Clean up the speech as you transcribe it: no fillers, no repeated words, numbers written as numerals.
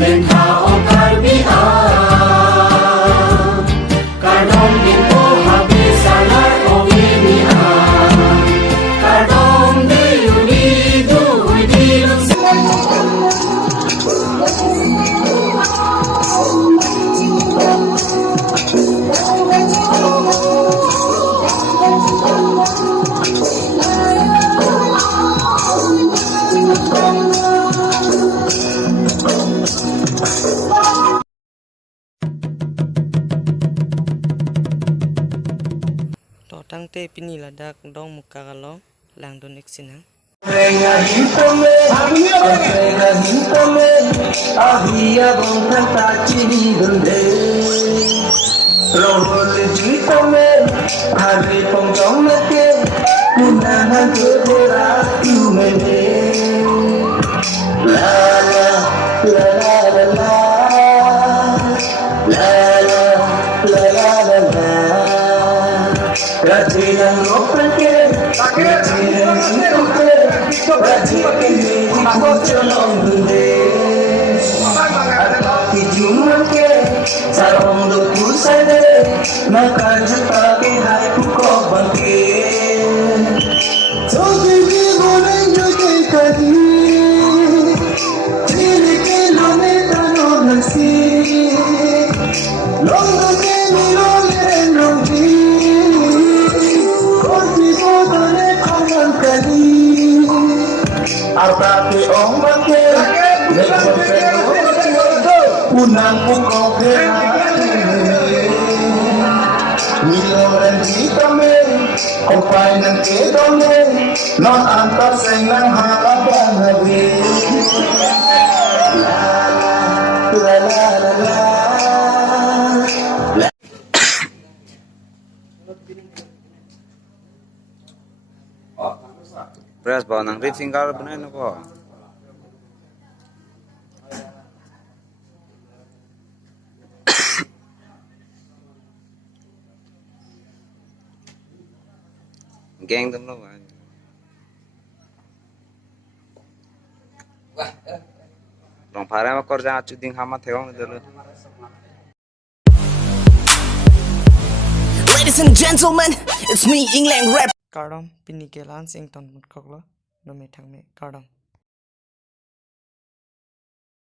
ben hao Karbi Kardom dimpo habe salar ovini Kardom de yuli du dilum Tang te pini ladak dong muka kalau lang don eksin Renga hitame, renga hitame, ahiya bongkan tachini gunde. Rohol hitame, hari pongjong meke, munahan kebora tumene. La la la la la la, la la la la la la. Rajilan lopake, rajilan lopake. Rajikan ini colong gunde, tapi cuma ke sarong doku saja, maka juta ke hai puko bangke. Sobi di goreng joge kadi, ciri ke lone tano nasi, longo ke milone enrogi, korti bodone kawan kadi. Artake omake, lekote unang pukoke, miloren hitame, kompai nang kedone, non antar senang halapan habi. La la la la la. Beras bawa nang riffing kalau bener nih kok. Geng tuh lo. Rong parah mah kerja cuding hama teong dulu. Ladies and gentlemen, it's me, England Rap. Kardom pini ke lan sing ton mut koklo no me thang me Kardom